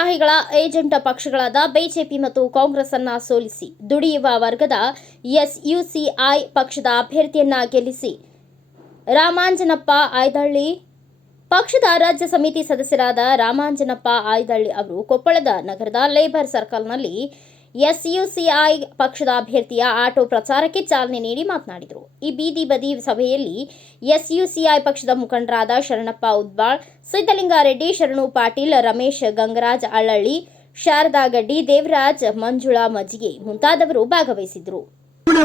ದೊರೆಶಾಹಿಗಳ agent ಪಕ್ಷಗಳಾದ BJP ಮತ್ತು ಕಾಂಗ್ರೆಸ್ ಅನ್ನ ಸೋಲಿಸಿ. ದುಡಿಯುವ ವರ್ಗದ ಎಸ್ಯುಸಿಐ ಪಕ್ಷದ ಅಭ್ಯರ್ಥಿಯನ್ನ ಗೆಲ್ಲಿಸಿ. ರಾಮಾಂಜನಪ್ಪ ಆಯ್ದಳ್ಳಿ ಪಕ್ಷದ ರಾಜ್ಯ ಸಮಿತಿ ಸದಸ್ಯರಾದ ರಾಮಾಂಜನಪ್ಪ ಆಯ್ದಳ್ಳಿ ಅವರು ಕೊಪ್ಪಳದ ನಗರದ ಲೇಬರ್ ಸರ್ಕಲ್ನಲ್ಲಿ ಎಸ್ಯುಸಿಐ ಪಕ್ಷದ ಅಭ್ಯರ್ಥಿಯ ಆಟೋ ಪ್ರಚಾರಕ್ಕೆ ಚಾಲನೆ ನೀಡಿ ಮಾತನಾಡಿದರು. ಈ ಬೀದಿ ಬದಿ ಸಭೆಯಲ್ಲಿ ಎಸ್ಯುಸಿಐ ಪಕ್ಷದ ಮುಖಂಡರಾದ ಶರಣಪ್ಪ ಉದ್ಬಾಳ್ ಸಿದ್ದಲಿಂಗಾರೆಡ್ಡಿ, ಶರಣು ಪಾಟೀಲ್, ರಮೇಶ್ ಗಂಗರಾಜ್ ಅಳ್ಳಳ್ಳಿ ಶಾರದಾ ಗಡ್ಡಿ, ದೇವರಾಜ್, ಮಂಜುಳಾ ಮಜ್ಜಿಗೆ ಮುಂತಾದವರು ಭಾಗವಹಿಸಿದ್ರು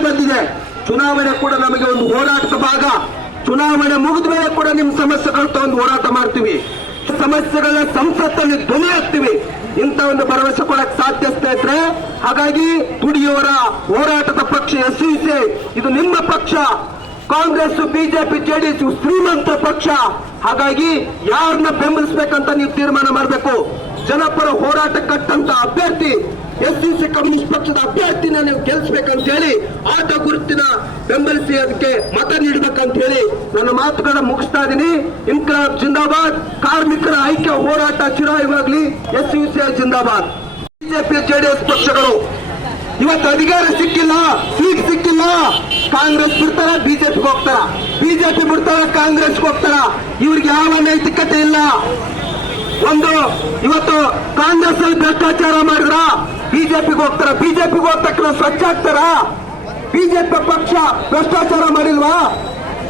ಬಂದಿದೆ. ಚುನಾವಣೆ ಕೂಡ ನಮಗೆ ಒಂದು ಹೋರಾಟದ ಭಾಗ. ಚುನಾವಣೆ ಮುಗಿದ ಮೇಲೆ ಕೂಡ ನಿಮ್ಮ ಸಮಸ್ಯೆಗಳ ತಗೊಂಡು ಹೋರಾಟ ಮಾಡ್ತೀವಿ. ಸಮಸ್ಯೆಗಳ ಸಂಸತ್ತಲ್ಲಿ ಧ್ವನಿ ಹಾಕ್ತೀವಿ ಇಂಥ ಒಂದು ಭರವಸೆ ಕೊಡಕ್ ಸಾಧ್ಯ ಸ್ನೇಹಿತರೆ, ಹಾಗಾಗಿ ದುಡಿಯುವವರ ಹೋರಾಟದ ಪಕ್ಷ ಎಸ್ ಇದು ನಿಮ್ಮ ಪಕ್ಷ. ಕಾಂಗ್ರೆಸ್ ಬಿಜೆಪಿ ಜೆಡಿಎಸ್ ಶ್ರೀಮಂತ ಪಕ್ಷ. ಹಾಗಾಗಿ ಯಾರನ್ನ ಬೆಂಬಲಿಸಬೇಕಂತ ನೀವು ತೀರ್ಮಾನ ಮಾಡಬೇಕು. ಜನಪರ ಹೋರಾಟ ಕಟ್ಟಂತ ಅಭ್ಯರ್ಥಿ ಎಸ್ ಸಿ ಕಮ್ಯುನಿಸ್ಟ್ ಪಕ್ಷದ ಅಭ್ಯರ್ಥಿನ ನೀವು ಗೆಲ್ಲಿಸಬೇಕಂತ ಹೇಳಿ, ಆಟ ಗುರುತಿನ ಬೆಂಬಲಿಸಿ ಅದಕ್ಕೆ ಮತ ನೀಡಬೇಕಂತ ಹೇಳಿ ನನ್ನ ಮಾತುಗಳನ್ನ ಮುಗಿಸ್ತಾ ಇದ್ದೀನಿ ಜಿಂದಾಬಾದ್, ಕಾರ್ಮಿಕರ ಐಕ್ಯ ಹೋರಾಟ ಚಿರಾಯವಾಗ್ಲಿ ಎಸ್ ಯು ಸಿ ಜಿಂದಾಬಾದ್. ಬಿಜೆಪಿ, ಜೆಡಿಎಸ್ ಪಕ್ಷಗಳು. ಇವತ್ತು ಅಧಿಕಾರ ಸಿಕ್ಕಿಲ್ಲ, ಸೀಟ್ ಸಿಕ್ಕಿಲ್ಲ. ಕಾಂಗ್ರೆಸ್ ಬಿಡ್ತಾರ, ಬಿಜೆಪಿಗೆ ಹೋಗ್ತಾರ. ಬಿಜೆಪಿ ಬಿಡ್ತಾರ ಕಾಂಗ್ರೆಸ್ ಹೋಗ್ತಾರ. ಇವ್ರಿಗೆ ಯಾವ ನೈತಿಕತೆ ಇಲ್ಲ. ಒಂದು, ಇವತ್ತು ಕಾಂಗ್ರೆಸ್ ಅಲ್ಲಿ ಭ್ರಷ್ಟಾಚಾರ ಮಾಡಿದ್ರ? ಬಿಜೆಪಿಗೆ ಹೋಗ್ತಾರ? ಬಿಜೆಪಿಗೆ ಹೋದ ತಕ್ಷಣ ಸ್ವಚ್ಛ ಆಗ್ತಾರ? ಬಿಜೆಪಿ ಪಕ್ಷ ಭ್ರಷ್ಟಾಚಾರ ಮಾಡಿಲ್ವಾ?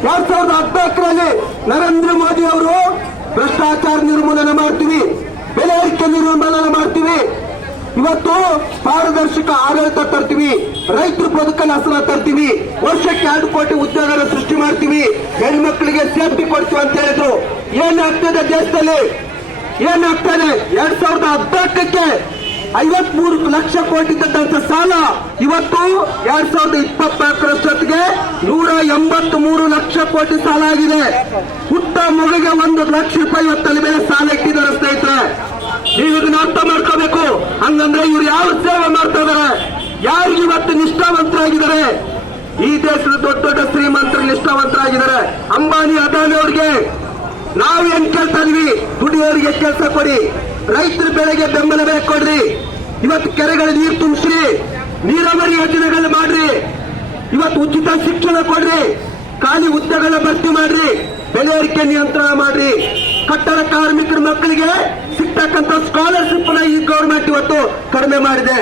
ಎರಡ್ ಸಾವಿರದ ಹದಿನಾಲ್ಕರಲ್ಲಿ ನರೇಂದ್ರ ಮೋದಿ ಅವರು ಭ್ರಷ್ಟಾಚಾರ ನಿರ್ಮೂಲನೆ ಮಾಡ್ತೀವಿ, ಬೆಲೆ ಏರಿಕೆ ನಿರ್ಮೂಲನೆ ಮಾಡ್ತೀವಿ. ಇವತ್ತು ಪಾರದರ್ಶಕ ಆಡಳಿತ ತರ್ತೀವಿ, ರೈತರು ಬದುಕಲ್ಲಿ ಹಸನ ತರ್ತೀವಿ, ವರ್ಷಕ್ಕೆ ಎರಡು ಕೋಟಿ ಉದ್ಯೋಗನ ಸೃಷ್ಟಿ ಮಾಡ್ತೀವಿ, ಹೆಣ್ಮಕ್ಳಿಗೆ ಸೇಫ್ಟಿ ಕೊಡ್ತೀವಿ ಅಂತ ಹೇಳಿದ್ರು. ಏನಾಗ್ತದೆ ದೇಶದಲ್ಲಿ? ಏನಾಗ್ತದೆ? ಎರಡ್ ಸಾವಿರದ ಹದಿನಾಲ್ಕಕ್ಕೆ ಐವತ್ಮೂರು ಲಕ್ಷ ಕೋಟಿ ಇದ್ದಂತ ಸಾಲ ಇವತ್ತು ಎರಡ್ ಸಾವಿರದ ಇಪ್ಪತ್ನಾಲ್ಕರಷ್ಟೊತ್ತಿಗೆ ನೂರ ಎಂಬತ್ ಮೂರು ಲಕ್ಷ ಕೋಟಿ ಸಾಲ ಆಗಿದೆ. ಹುಟ್ಟ ಮಗುಗೆ ಒಂದು ಲಕ್ಷ ರೂಪಾಯಿ ಇವತ್ತಲ್ಲಿ ಮೇಲೆ ಸಾಲ ಇಟ್ಟಿದ್ದಾರೆ ಸ್ನೇಹಿತರೆ. ನೀವು ಇದನ್ನ ಅರ್ಥ ಮಾಡ್ಕೋಬೇಕು. ಹಂಗಂದ್ರೆ ಇವ್ರು ಯಾವ ಸೇವೆ ಮಾಡ್ತಾ ಇದಾರೆ? ಯಾರಿಗೆ ಇವತ್ತು ನಿಷ್ಠಾವಂತರಾಗಿದ್ದಾರೆ? ಈ ದೇಶದ ದೊಡ್ಡ ದೊಡ್ಡ ಶ್ರೀಮಂತರು ನಿಷ್ಠಾವಂತರಾಗಿದ್ದಾರೆ. ಅಂಬಾನಿ, ಅದಾನಿ ಅವ್ರಿಗೆ ನಾವು ಏನ್ ಕೇಳ್ತಾ ಇದೀವಿ? ದುಡಿಯೋರಿಗೆ ಕೆಲಸ ಕೊಡಿ. ರೈತರ ಬೆಳೆಗೆ ಬೆಂಬಲ ಬೆಲೆ ಕೊಡ್ರಿ. ಇವತ್ತು ಕೆರೆಗಳ ನೀರು ತುಂಬಿಸ್ರಿ, ನೀರಾವರಿ ಯೋಜನೆಗಳು ಮಾಡ್ರಿ. ಇವತ್ತು ಉಚಿತ ಶಿಕ್ಷಣ ಕೊಡ್ರಿ, ಖಾಲಿ ಹುದ್ದೆಗಳ ಭರ್ತಿ ಮಾಡ್ರಿ, ಬೆಲೆ ಏರಿಕೆ ನಿಯಂತ್ರಣ ಮಾಡ್ರಿ. ಕಟ್ಟಡ ಕಾರ್ಮಿಕರ ಮಕ್ಕಳಿಗೆ ಸಿಗ್ತಕ್ಕಂತ ಸ್ಕಾಲರ್ಶಿಪ್ನ ಈ ಗೌರ್ಮೆಂಟ್ ಇವತ್ತು ಕಡಿಮೆ ಮಾಡಿದೆ.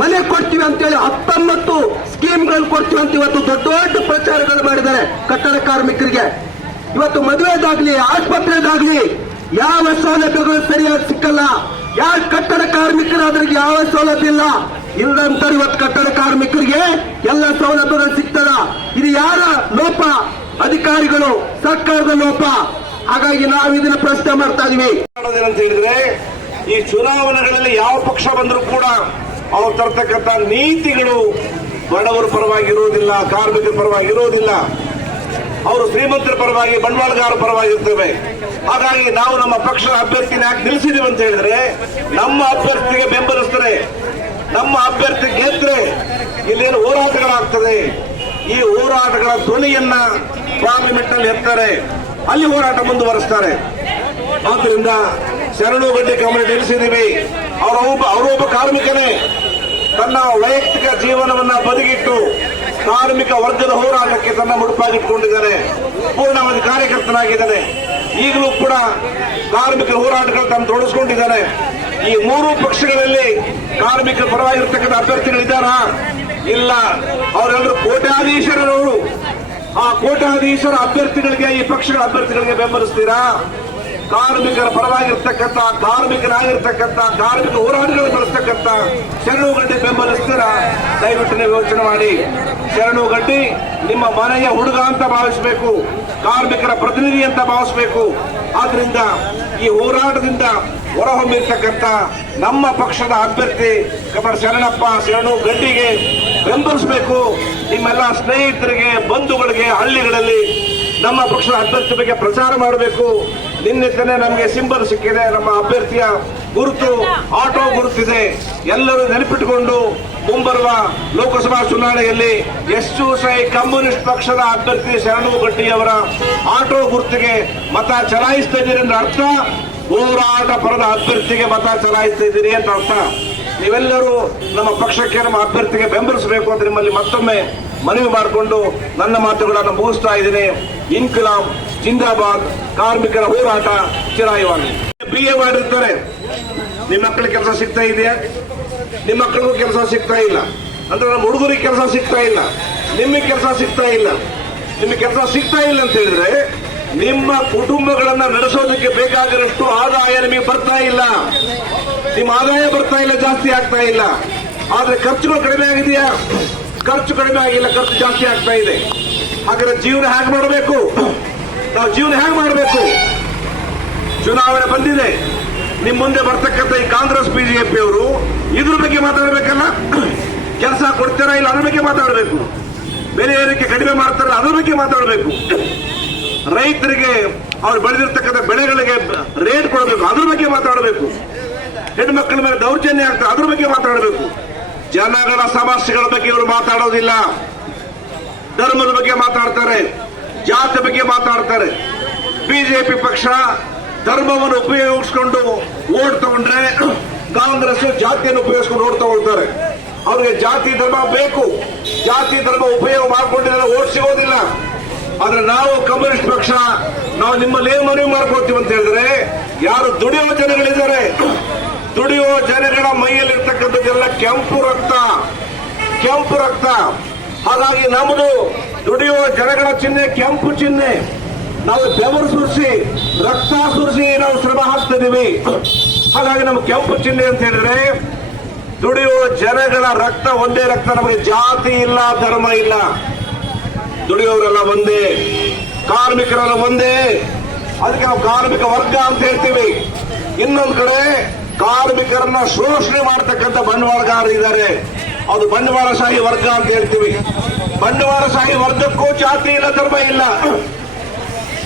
ಮನೆ ಕೊಡ್ತೀವಿ ಅಂತೇಳಿ ಹತ್ತೊಂಬತ್ತು ಸ್ಕೀಮ್ಗಳು ಕೊಡ್ತೀವಿ ಅಂತ ಇವತ್ತು ದೊಡ್ಡ ದೊಡ್ಡ ಪ್ರಚಾರಗಳು ಮಾಡಿದ್ದಾರೆ ಕಟ್ಟಡ ಕಾರ್ಮಿಕರಿಗೆ. ಇವತ್ತು ಮದುವೆದಾಗ್ಲಿ, ಆಸ್ಪತ್ರೆದಾಗ್ಲಿ ಯಾವ ಸೌಲಭ್ಯಗಳು ಸರಿಯಾಗಿ ಸಿಕ್ಕಲ್ಲ. ಯಾವ ಕಟ್ಟಡ ಕಾರ್ಮಿಕರಾದ್ರಿಗೆ ಯಾವ ಸೌಲಭ್ಯ ಇಲ್ಲ? ಇಲ್ಲದಂತಾರೆ ಇವತ್ತು ಕಟ್ಟಡ ಕಾರ್ಮಿಕರಿಗೆ ಎಲ್ಲ ಸೌಲಭ್ಯಗಳು ಸಿಗ್ತದ. ಇದು ಯಾರ ಲೋಪ? ಅಧಿಕಾರಿಗಳು, ಸರ್ಕಾರದ ಲೋಪ. ಹಾಗಾಗಿ ನಾವು ಇದನ್ನ ಪ್ರಶ್ನೆ ಮಾಡ್ತಾ ಇದೀವಿ. ಅಂತ ಹೇಳಿದ್ರೆ, ಈ ಚುನಾವಣೆಗಳಲ್ಲಿ ಯಾವ ಪಕ್ಷ ಬಂದರೂ ಕೂಡ ಅವ್ರು ತರ್ತಕ್ಕಂಥ ನೀತಿಗಳು ಬಡವರ ಪರವಾಗಿ ಇರುವುದಿಲ್ಲ ಕಾರ್ಮಿಕರ ಪರವಾಗಿ ಇರುವುದಿಲ್ಲ ಅವರು ಶ್ರೀಮಂತರ ಪರವಾಗಿ ಬಂಡವಾಳಗಾರ ಪರವಾಗಿ ಇರ್ತೇವೆ ಹಾಗಾಗಿ ನಾವು ನಮ್ಮ ಪಕ್ಷದ ಅಭ್ಯರ್ಥಿನ ಯಾಕೆ ನಿಲ್ಲಿಸಿದೀವಿ ಅಂತ ಹೇಳಿದ್ರೆ, ನಮ್ಮ ಅಭ್ಯರ್ಥಿಗೆ ಬೆಂಬಲಿಸ್ತಾರೆ ನಮ್ಮ ಅಭ್ಯರ್ಥಿ ಗೆದ್ರೆ ಇಲ್ಲೇನು ಹೋರಾಟಗಳಾಗ್ತದೆ. ಈ ಹೋರಾಟಗಳ ಧ್ವನಿಯನ್ನ ಪಾರ್ಲಿಮೆಂಟ್ನಲ್ಲಿ ಎತ್ತಾರೆ. ಅಲ್ಲಿ ಹೋರಾಟ ಮುಂದುವರೆಸ್ತಾರೆ. ಆದ್ದರಿಂದ ಶರಣು ಗಡ್ಡೆ ಕಮಿಟಿ ನಿಲ್ಲಿಸಿದೀವಿ ಅವರೊಬ್ಬ ಅವರೊಬ್ಬ ಕಾರ್ಮಿಕನೇ ತನ್ನ ವೈಯಕ್ತಿಕ ಜೀವನವನ್ನ ಬದಿಗಿಟ್ಟು ಕಾರ್ಮಿಕ ವರ್ಗದ ಹೋರಾಟಕ್ಕೆ ತನ್ನ ಮುಡುಪಾಗಿಟ್ಟುಕೊಂಡಿದ್ದಾರೆ. ಪೂರ್ಣವಾದ ಕಾರ್ಯಕರ್ತನಾಗಿದ್ದಾನೆ. ಈಗಲೂ ಕೂಡ ಕಾರ್ಮಿಕ ಹೋರಾಟಗಳು ತಮ್ಮ ತೊಡಗಿಸಿಕೊಂಡಿದ್ದಾನೆ. ಈ ಮೂರು ಪಕ್ಷಗಳಲ್ಲಿ ಕಾರ್ಮಿಕ ಪರವಾಗಿರ್ತಕ್ಕಂಥ ಅಭ್ಯರ್ಥಿಗಳಿದ್ದಾರಾ? ಇಲ್ಲ. ಅವರೆಲ್ಲರೂ ಕೋಟ್ಯಾಧೀಶರವರು ಆ ಕೋಟ್ಯಾಧೀಶರ ಅಭ್ಯರ್ಥಿಗಳಿಗೆ, ಈ ಪಕ್ಷಗಳ ಅಭ್ಯರ್ಥಿಗಳಿಗೆ ಬೆಂಬಲಿಸ್ತೀರಾ? ಕಾರ್ಮಿಕರ ಪರವಾಗಿರ್ತಕ್ಕಂಥ ಕಾರ್ಮಿಕರಾಗಿರ್ತಕ್ಕಂಥ ಕಾರ್ಮಿಕ ಹೋರಾಟಗಳು ಬಳಸ್ತಕ್ಕಂಥ ಶರಣು ಗಡ್ಡಿ ಬೆಂಬಲಿಸ್ತೀರಾ ದಯವಿಟ್ಟು ನೀವು ಯೋಚನೆ ಮಾಡಿ. ಶರಣು ಗಡ್ಡಿ ನಿಮ್ಮ ಮನೆಯ ಹುಡುಗ ಅಂತ ಭಾವಿಸಬೇಕು. ಕಾರ್ಮಿಕರ ಪ್ರತಿನಿಧಿ ಅಂತ ಭಾವಿಸಬೇಕು. ಆದ್ರಿಂದ ಈ ಹೋರಾಟದಿಂದ ಹೊರಹೊಮ್ಮಿರ್ತಕ್ಕಂಥ ನಮ್ಮ ಪಕ್ಷದ ಅಭ್ಯರ್ಥಿ ಕಮರ್ ಶರಣಪ್ಪ ಶರಣು ಗಡ್ಡಿಗೆ ಬೆಂಬಲಿಸಬೇಕು. ನಿಮ್ಮೆಲ್ಲ ಸ್ನೇಹಿತರಿಗೆ, ಬಂಧುಗಳಿಗೆ, ಹಳ್ಳಿಗಳಲ್ಲಿ ನಮ್ಮ ಪಕ್ಷದ ಅಭ್ಯರ್ಥಿ ಬಗ್ಗೆ ಪ್ರಚಾರ ಮಾಡಬೇಕು. ನಿನ್ನೆ ತಾನೇ ನಮಗೆ ಸಿಂಬಲ್ ಸಿಕ್ಕಿದೆ, ನಮ್ಮ ಅಭ್ಯರ್ಥಿಯ ಗುರುತು, ಆಟೋ ಗುರುತಿದೆ. ಎಲ್ಲರೂ ನೆನಪಿಟ್ಟುಕೊಂಡು ಮುಂಬರುವ ಲೋಕಸಭಾ ಚುನಾವಣೆಯಲ್ಲಿ ಎಸ್ಟು ಸೈ ಕಮ್ಯುನಿಸ್ಟ್ ಪಕ್ಷದ ಅಭ್ಯರ್ಥಿ ಶರಣು ಅವರ ಆಟೋ ಗುರುತಿಗೆ ಮತ ಚಲಾಯಿಸ್ತಾ ಇದ್ದೀರಿ ಅಂತ ಅರ್ಥ? ಹೋರಾಟ ಪರದ ಅಭ್ಯರ್ಥಿಗೆ ಮತ ಚಲಾಯಿಸ್ತಾ ಇದ್ದೀರಿ ಅಂತ ಅರ್ಥ. ನೀವೆಲ್ಲರೂ ನಮ್ಮ ಪಕ್ಷಕ್ಕೆ, ನಮ್ಮ ಅಭ್ಯರ್ಥಿಗೆ ಬೆಂಬಲಿಸಬೇಕು ಅಂತ ನಿಮ್ಮಲ್ಲಿ ಮತ್ತೊಮ್ಮೆ ಮನವಿ ಮಾಡಿಕೊಂಡು ನನ್ನ ಮಾತುಗಳನ್ನು ಮುಗಿಸ್ತಾ ಇದ್ದೀನಿ. ಇನ್ಕಿಲಾಬ್ ಜಿಂದಾಬಾದ್ ಕಾರ್ಮಿಕರ ಹೋರಾಟ ಚಿರಾಯವಾಗಿ ಬಿ ಎ ಮಾಡಿರ್ತಾರೆ. ನಿಮ್ಮ ಮಕ್ಕಳಿಗೆ ಕೆಲಸ ಸಿಗ್ತಾ ಇದೆಯಾ? ನಿಮ್ಮ ಮಕ್ಕಳಿಗೂ ಕೆಲಸ ಸಿಗ್ತಾ ಇಲ್ಲ. ಅಂದ್ರೆ ನಮ್ಮ ಹುಡುಗರಿಗೆ ಕೆಲಸ ಸಿಗ್ತಾ ಇಲ್ಲ. ನಿಮಗೆ ಕೆಲಸ ಸಿಗ್ತಾ ಇಲ್ಲ. ನಿಮಗೆ ಕೆಲಸ ಸಿಗ್ತಾ ಇಲ್ಲ ಅಂತ ಹೇಳಿದ್ರೆ ನಿಮ್ಮ ಕುಟುಂಬಗಳನ್ನ ನಡೆಸೋದಕ್ಕೆ ಬೇಕಾಗಿರಷ್ಟು ಆದಾಯ ನಿಮಗೆ ಬರ್ತಾ ಇಲ್ಲ. ನಿಮ್ಮ ಆದಾಯ ಬರ್ತಾ ಇಲ್ಲ, ಜಾಸ್ತಿ ಆಗ್ತಾ ಇಲ್ಲ. ಆದ್ರೆ ಖರ್ಚುಗಳು ಕಡಿಮೆ ಆಗಿದೆಯಾ? ಖರ್ಚು ಕಡಿಮೆ ಆಗಿಲ್ಲ, ಖರ್ಚು ಜಾಸ್ತಿ ಆಗ್ತಾ ಇದೆ. ಹಾಗಾದ್ರೆ ಜೀವನ ಹೇಗೆ ಮಾಡಬೇಕು? ನಾವು ಜೀವನ ಹೇಗೆ ಮಾಡಬೇಕು? ಚುನಾವಣೆ ಬಂದಿದೆ. ನಿಮ್ಮ ಮುಂದೆ ಬರ್ತಕ್ಕಂಥ ಈ ಕಾಂಗ್ರೆಸ್, ಬಿಜೆಪಿ ಅವರು ಇದ್ರ ಬಗ್ಗೆ ಮಾತಾಡಬೇಕಲ್ಲ? ಕೆಲಸ ಕೊಡ್ತೀರಾ ಇಲ್ಲ ಅದ್ರ ಬಗ್ಗೆ ಮಾತಾಡಬೇಕು? ಬೆಲೆ ಏರಿಕೆ ಕಡಿಮೆ ಮಾಡ್ತಾರಲ್ಲ ಅದ್ರ ಬಗ್ಗೆ ಮಾತಾಡಬೇಕು? ರೈತರಿಗೆ ಅವ್ರು ಬೆಳೆದಿರ್ತಕ್ಕಂಥ ಬೆಳೆಗಳಿಗೆ ರೇಟ್ ಕೊಡಬೇಕು, ಅದ್ರ ಬಗ್ಗೆ ಮಾತಾಡಬೇಕು. ಹೆಣ್ಮಕ್ಳ ಮೇಲೆ ದೌರ್ಜನ್ಯ ಆಗ್ತದೆ ಅದ್ರ ಬಗ್ಗೆ ಮಾತಾಡಬೇಕು. ಜನಗಳ ಸಮಸ್ಯೆಗಳ ಬಗ್ಗೆ ಇವರು ಮಾತಾಡೋದಿಲ್ಲ. ಧರ್ಮದ ಬಗ್ಗೆ ಮಾತಾಡ್ತಾರೆ. ಜಾತಿ ಬಗ್ಗೆ ಮಾತಾಡ್ತಾರೆ. ಬಿಜೆಪಿ ಪಕ್ಷ ಧರ್ಮವನ್ನು ಉಪಯೋಗಿಸ್ಕೊಂಡು ಓಟ್ ತಗೊಂಡ್ರೆ ಕಾಂಗ್ರೆಸ್ ಜಾತಿಯನ್ನು ಉಪಯೋಗಿಸ್ಕೊಂಡು ಓಟ್ ತಗೊಳ್ತಾರೆ. ಅವ್ರಿಗೆ ಜಾತಿ ಧರ್ಮ ಬೇಕು. ಜಾತಿ ಧರ್ಮ ಉಪಯೋಗ ಮಾಡಿಕೊಂಡಿದ್ರೆ ಓಟ್ ಸಿಗೋದಿಲ್ಲ. ಆದ್ರೆ ನಾವು ಕಮ್ಯುನಿಸ್ಟ್ ಪಕ್ಷ, ನಾವು ನಿಮ್ಮಲ್ಲಿ ಏನ್ ಮನವಿ ಮಾಡ್ಕೊಳ್ತೀವಿ ಅಂತ ಹೇಳಿದ್ರೆ, ಯಾರು ದುಡಿಯುವ ಜನಗಳಿದ್ದಾರೆ ದುಡಿಯುವ ಜನಗಳ ಮೈಯಲ್ಲಿರ್ತಕ್ಕಂಥದ್ದೆಲ್ಲ ಕೆಂಪು ರಕ್ತ ಕೆಂಪು ರಕ್ತ. ಹಾಗಾಗಿ ನಮ್ಮದು ದುಡಿಯುವ ಜನಗಳ ಚಿಹ್ನೆ, ಕೆಂಪು ಚಿಹ್ನೆ, ನಾವು ಬೆವರು ಸುರಿಸಿ, ರಕ್ತ ಸುರಿಸಿ ನಾವು ಶ್ರಮ ಹಾಕ್ತಿದ್ದೀವಿ. ಹಾಗಾಗಿ ನಮ್ಮ ಕೆಂಪು ಚಿಹ್ನೆ ಅಂತ ಹೇಳಿದ್ರೆ, ದುಡಿಯುವ ಜನಗಳ ರಕ್ತ ಒಂದೇ ರಕ್ತ, ನಮಗೆ ಜಾತಿ ಇಲ್ಲ, ಧರ್ಮ ಇಲ್ಲ. ದುಡಿಯೋರೆಲ್ಲ ಒಂದೇ, ಕಾರ್ಮಿಕರೆಲ್ಲ ಒಂದೇ. ಅದಕ್ಕೆ ನಾವು ಕಾರ್ಮಿಕ ವರ್ಗ ಅಂತ ಹೇಳ್ತೀವಿ. ಇನ್ನೊಂದು ಕಡೆ ಕಾರ್ಮಿಕರನ್ನ ಶೋಷಣೆ ಮಾಡ್ತಕ್ಕಂಥ ಬಂಡವಾಳಗಾರರು ಇದ್ದಾರೆ ಅದು ಬಂಡವಾಳಶಾಹಿ ವರ್ಗ ಅಂತ ಹೇಳ್ತೀವಿ. ಬಂಡವಾಳಶಾಹಿ ವರ್ಗಕ್ಕೂ ಜಾತಿ ಇಲ್ಲ, ಧರ್ಮ ಇಲ್ಲ.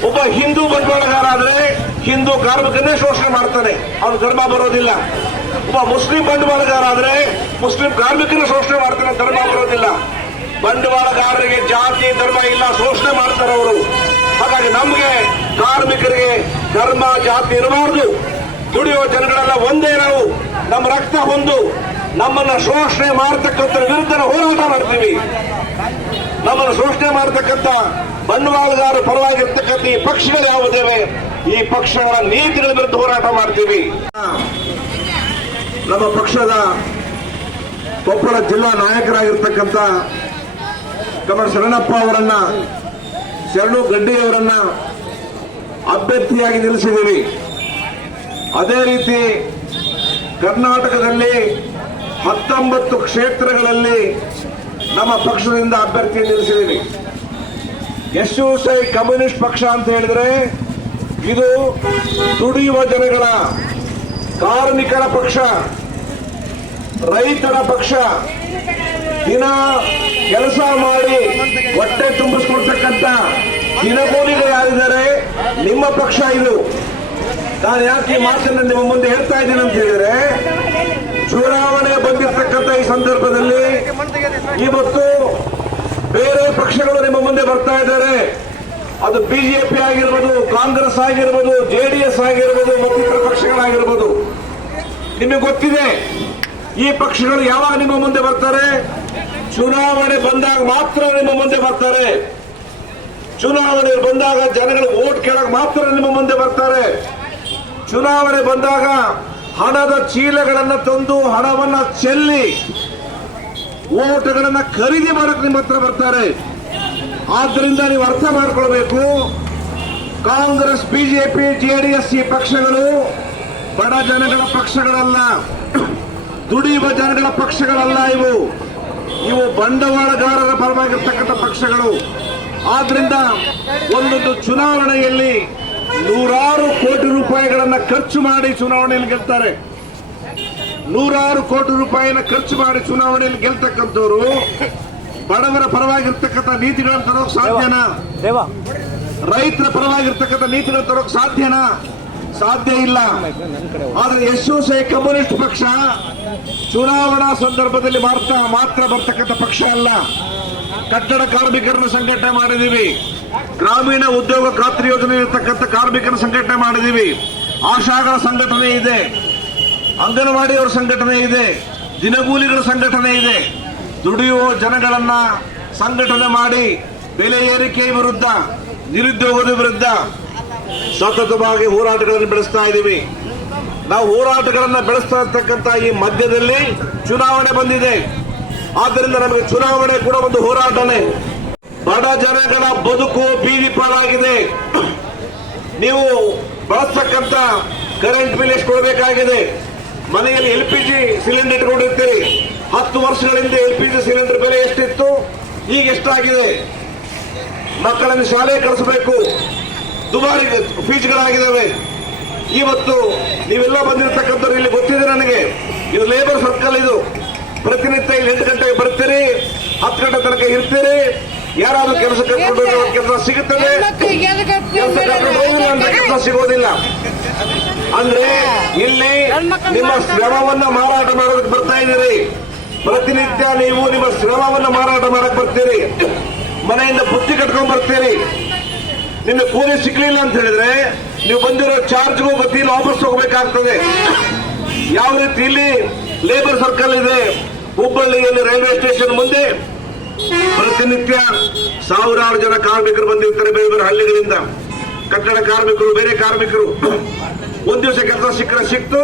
ಒಬ್ಬ ಹಿಂದೂ ಬಂಡವಾಳಗಾರ ಆದರೆ ಹಿಂದೂ ಕಾರ್ಮಿಕನೇ ಶೋಷಣೆ ಮಾಡ್ತಾನೆ. ಅವನು ಧರ್ಮ ಬರೋದಿಲ್ಲ. ಒಬ್ಬ ಮುಸ್ಲಿಂ ಬಂಡವಾಳಗಾರ ಆದರೆ ಮುಸ್ಲಿಂ ಕಾರ್ಮಿಕನೇ ಶೋಷಣೆ ಮಾಡ್ತಾನೆ, ಧರ್ಮ ಬರೋದಿಲ್ಲ. ಬಂಡವಾಳಗಾರರಿಗೆ ಜಾತಿ, ಧರ್ಮ ಇಲ್ಲ, ಶೋಷಣೆ ಮಾಡ್ತಾರೆ ಅವರು. ಹಾಗಾಗಿ ನಮಗೆ ಕಾರ್ಮಿಕರಿಗೆ ಧರ್ಮ, ಜಾತಿ ಇರಬಾರ್ದು. ದುಡಿಯುವ ಜನಗಳೆಲ್ಲ ಒಂದೇ ನಾವು. ನಮ್ಮ ರಕ್ತ ಒಂದು. ನಮ್ಮನ್ನ ಶೋಷಣೆ ಮಾಡತಕ್ಕಂಥ ವಿರುದ್ಧ ಹೋರಾಟ ಮಾಡ್ತೀವಿ. ನಮ್ಮನ್ನು ಶೋಷಣೆ ಮಾಡತಕ್ಕಂಥ ಬಂಡವಾಳಗಾರ ಪರವಾಗಿರ್ತಕ್ಕಂಥ ಈ ಪಕ್ಷಗಳು ಯಾವುದಿವೆ? ಈ ಪಕ್ಷಗಳ ನೀತಿಗಳ ವಿರುದ್ಧ ಹೋರಾಟ ಮಾಡ್ತೀವಿ. ನಮ್ಮ ಪಕ್ಷದ ಕೊಪ್ಪಳ ಜಿಲ್ಲಾ ನಾಯಕರಾಗಿರ್ತಕ್ಕಂಥ ಕಮಲ್ ಶರಣಪ್ಪ ಅವರನ್ನ, ಶರಣು ಗಡ್ಡಿಯವರನ್ನ ಅಭ್ಯರ್ಥಿಯಾಗಿ ನಿಲ್ಲಿಸಿದ್ದೀವಿ. ಅದೇ ರೀತಿ ಕರ್ನಾಟಕದಲ್ಲಿ ಹತ್ತೊಂಬತ್ತು ಕ್ಷೇತ್ರಗಳಲ್ಲಿ ನಮ್ಮ ಪಕ್ಷದಿಂದ ಅಭ್ಯರ್ಥಿ ನಿಲ್ಲಿಸಿದ್ದೀವಿ. ಎಸ್ ಸೈ ಕಮ್ಯುನಿಸ್ಟ್ ಪಕ್ಷ ಅಂತ ಹೇಳಿದ್ರೆ ಇದು ದುಡಿಯುವ ಜನಗಳ ಕಾರ್ಮಿಕರ ಪಕ್ಷ, ರೈತರ ಪಕ್ಷ. ದಿನ ಕೆಲಸ ಮಾಡಿ ಹೊಟ್ಟೆ ತುಂಬಿಸ್ಕೊಡ್ತಕ್ಕಂಥ ದಿನಗೂಲಿಗಳು ಯಾರಿದ್ದಾರೆ? ನಿಮ್ಮ ಪಕ್ಷ ಇದು. ನಾನು ಯಾಕೆ ಮಾತನ್ನು ನಿಮ್ಮ ಮುಂದೆ ಹೇಳ್ತಾ ಇದ್ದೀನಿ ಅಂತ ಹೇಳಿದ್ರೆ ಚುನಾವಣೆ ಬಂದಿರತಕ್ಕಂಥ ಈ ಸಂದರ್ಭದಲ್ಲಿ ಇವತ್ತು ಬೇರೆ ಪಕ್ಷಗಳು ನಿಮ್ಮ ಮುಂದೆ ಬರ್ತಾ ಇದ್ದಾರೆ. ಅದು ಬಿಜೆಪಿ ಆಗಿರ್ಬೋದು, ಕಾಂಗ್ರೆಸ್ ಆಗಿರ್ಬೋದು, ಜೆಡಿಎಸ್ ಆಗಿರ್ಬೋದು, ಮತ್ತಿತರ ಪಕ್ಷಗಳಾಗಿರ್ಬೋದು. ನಿಮಗೆ ಗೊತ್ತಿದೆ, ಈ ಪಕ್ಷಗಳು ಯಾವಾಗ ನಿಮ್ಮ ಮುಂದೆ ಬರ್ತಾರೆ? ಚುನಾವಣೆ ಬಂದಾಗ ಮಾತ್ರ ನಿಮ್ಮ ಮುಂದೆ ಬರ್ತಾರೆ. ಚುನಾವಣೆ ಬಂದಾಗ ಜನಗಳು ಓಟ್ ಕೇಳಕ್ ಮಾತ್ರ ನಿಮ್ಮ ಮುಂದೆ ಬರ್ತಾರೆ. ಚುನಾವಣೆ ಬಂದಾಗ ಹಣದ ಚೀಲಗಳನ್ನು ತಂದು ಹಣವನ್ನ ಚೆಲ್ಲಿ ಓಟಗಳನ್ನ ಖರೀದಿ ಮಾಡಕ್ಕೆ ನಿಮ್ಮ ಹತ್ರ ಬರ್ತಾರೆ. ಆದ್ರಿಂದ ನೀವು ಅರ್ಥ ಮಾಡಿಕೊಳ್ಬೇಕು. ಕಾಂಗ್ರೆಸ್, ಬಿಜೆಪಿ ಜೆಡಿಎಸ್ ಈ ಪಕ್ಷಗಳು ಬಡ ಜನಗಳ ಪಕ್ಷಗಳಲ್ಲ. ದುಡಿಯುವ ಜನಗಳ ಪಕ್ಷಗಳಲ್ಲ ಇವು. ಇವು ಬಂಡವಾಳಗಾರರ ಪರವಾಗಿರ್ತಕ್ಕಂಥ ಪಕ್ಷಗಳು. ಆದ್ರಿಂದ ಒಂದೊಂದು ಚುನಾವಣೆಯಲ್ಲಿ ನೂರಾರು ಕೋಟಿ ರೂಪಾಯಿಗಳನ್ನ ಖರ್ಚು ಮಾಡಿ ಚುನಾವಣೆಯಲ್ಲಿ ಗೆಲ್ತಾರೆ. ನೂರಾರು ಕೋಟಿ ರೂಪಾಯಿನ ಖರ್ಚು ಮಾಡಿ ಚುನಾವಣೆಯಲ್ಲಿ ಗೆಲ್ತಕ್ಕಂಥವ್ರು ಬಡವರ ಪರವಾಗಿರ್ತಕ್ಕಂಥ ನೀತಿಗಳನ್ನು ತರೋಕ್ ಸಾಧ್ಯನಾ? ರೈತರ ಪರವಾಗಿರ್ತಕ್ಕಂಥ ನೀತಿಗಳನ್ನು ತರೋಕ್ ಸಾಧ್ಯನಾ? ಸಾಧ್ಯ ಇಲ್ಲ. ಆದ್ರೆ ಎಸ್ ಕಮ್ಯುನಿಸ್ಟ್ ಪಕ್ಷ ಚುನಾವಣಾ ಸಂದರ್ಭದಲ್ಲಿ ಮಾತ್ರ ಮಾತ್ರ ಬರ್ತಕ್ಕಂಥ ಪಕ್ಷ ಅಲ್ಲ. ಕಟ್ಟಡ ಕಾರ್ಮಿಕರನ್ನು ಸಂಘಟನೆ ಮಾಡಿದೀವಿ. ಗ್ರಾಮೀಣ ಉದ್ಯೋಗ ಖಾತ್ರಿ ಯೋಜನೆ ಇರತಕ್ಕಂಥ ಕಾರ್ಮಿಕರ ಸಂಘಟನೆ ಮಾಡಿದೀವಿ ಆಶಾಗಳ ಸಂಘಟನೆ ಇದೆ. ಅಂಗನವಾಡಿಯವರ ಸಂಘಟನೆ ಇದೆ. ದಿನಗೂಲಿಗಳ ಸಂಘಟನೆ ಇದೆ. ದುಡಿಯುವ ಜನಗಳನ್ನ ಸಂಘಟನೆ ಮಾಡಿ ಬೆಲೆ ಏರಿಕೆ ವಿರುದ್ಧ, ನಿರುದ್ಯೋಗದ ವಿರುದ್ಧ ಸತತವಾಗಿ ಹೋರಾಟಗಳನ್ನು ಬೆಳೆಸ್ತಾ ಇದ್ದೀವಿ. ನಾವು ಹೋರಾಟಗಳನ್ನು ಬೆಳೆಸ್ತಾ ಇರ್ತಕ್ಕಂಥ ಈ ಮಧ್ಯದಲ್ಲಿ ಚುನಾವಣೆ ಬಂದಿದೆ. ಆದ್ದರಿಂದ ನಮಗೆ ಚುನಾವಣೆ ಕೂಡ ಒಂದು ಹೋರಾಟನೇ. ಬಡ ಜನಗಳ ಬದುಕು ಬೀದಿ ಪಾಲಾಗಿದೆ ನೀವು ಬಳಸ್ತಕ್ಕಂತ ಕರೆಂಟ್ ಬಿಲ್ ಎಷ್ಟು ಕೊಡಬೇಕಾಗಿದೆ? ಮನೆಯಲ್ಲಿ ಎಲ್ ಪಿ ಜಿ ಸಿಲಿಂಡರ್ ಇಟ್ಕೊಂಡಿರ್ತೀರಿ. ಹತ್ತು ವರ್ಷಗಳಿಂದ ಎಲ್ ಪಿ ಜಿ ಸಿಲಿಂಡರ್ ಬೆಲೆ ಎಷ್ಟಿತ್ತು? ಈಗ ಎಷ್ಟಾಗಿದೆ? ಮಕ್ಕಳನ್ನು ಶಾಲೆ ಕಳಿಸಬೇಕು. ದುಬಾರಿ ಫೀಸ್ಗಳಾಗಿದ್ದಾವೆ ಇವತ್ತು ನೀವೆಲ್ಲ ಬಂದಿರತಕ್ಕಂಥವ್ರು ಇಲ್ಲಿ ಗೊತ್ತಿದೆ ನನಗೆ. ಇದು ಲೇಬರ್ ಸರ್ಕಲ್ ಇದು. ಪ್ರತಿನಿತ್ಯ ಇಲ್ಲಿ ಎಂಟು ಗಂಟೆಗೆ ಬರ್ತೀರಿ, ಹತ್ತು ಗಂಟೆ ತನಕ ಇರ್ತೀರಿ. ಯಾರಾದ್ರೂ ಕೆಲಸ ಕರ್ಕೊಂಡು ಕೆಲಸ ಸಿಗುತ್ತದೆ ಕೆಲಸ ಕರ್ಕೊಂಡು ಕೆಲಸ ಸಿಗೋದಿಲ್ಲ. ಅಂದ್ರೆ ಇಲ್ಲಿ ನಿಮ್ಮ ಶ್ರಮವನ್ನ ಮಾರಾಟ ಮಾಡೋದಕ್ಕೆ ಬರ್ತಾ ಇದ್ದೀರಿ. ಪ್ರತಿನಿತ್ಯ ನೀವು ನಿಮ್ಮ ಶ್ರಮವನ್ನ ಮಾರಾಟ ಮಾಡಕ್ ಬರ್ತೀರಿ. ಮನೆಯಿಂದ ಬುತ್ತಿ ಕಟ್ಕೊಂಡ್ ಬರ್ತೀರಿ. ನಿನ್ನ ಕೂಲಿ ಸಿಗ್ಲಿಲ್ಲ ಅಂತ ಹೇಳಿದ್ರೆ ನೀವು ಬಂದಿರೋ ಚಾರ್ಜ್ಗೂ ಬತ್ತಿ ವಾಪಸ್ ಹೋಗ್ಬೇಕಾಗ್ತದೆ. ಯಾವ ರೀತಿ ಇಲ್ಲಿ ಲೇಬರ್ ಸರ್ಕಲ್ ಇದೆ. ಹುಬ್ಬಳ್ಳಿಯಲ್ಲಿ ರೈಲ್ವೆ ಸ್ಟೇಷನ್ ಮುಂದೆ ಪ್ರತಿನಿತ್ಯ ಸಾವಿರಾರು ಜನ ಕಾರ್ಮಿಕರು ಬಂದಿರ್ತಾರೆ ಬೇರೆ ಬೇರೆ ಹಳ್ಳಿಗಳಿಂದ. ಕಟ್ಟಡ ಕಾರ್ಮಿಕರು, ಬೇರೆ ಕಾರ್ಮಿಕರು. ಒಂದ್ ದಿವಸ ಕೆಲಸ ಸಿಕ್ಕರೆ ಸಿಕ್ತು.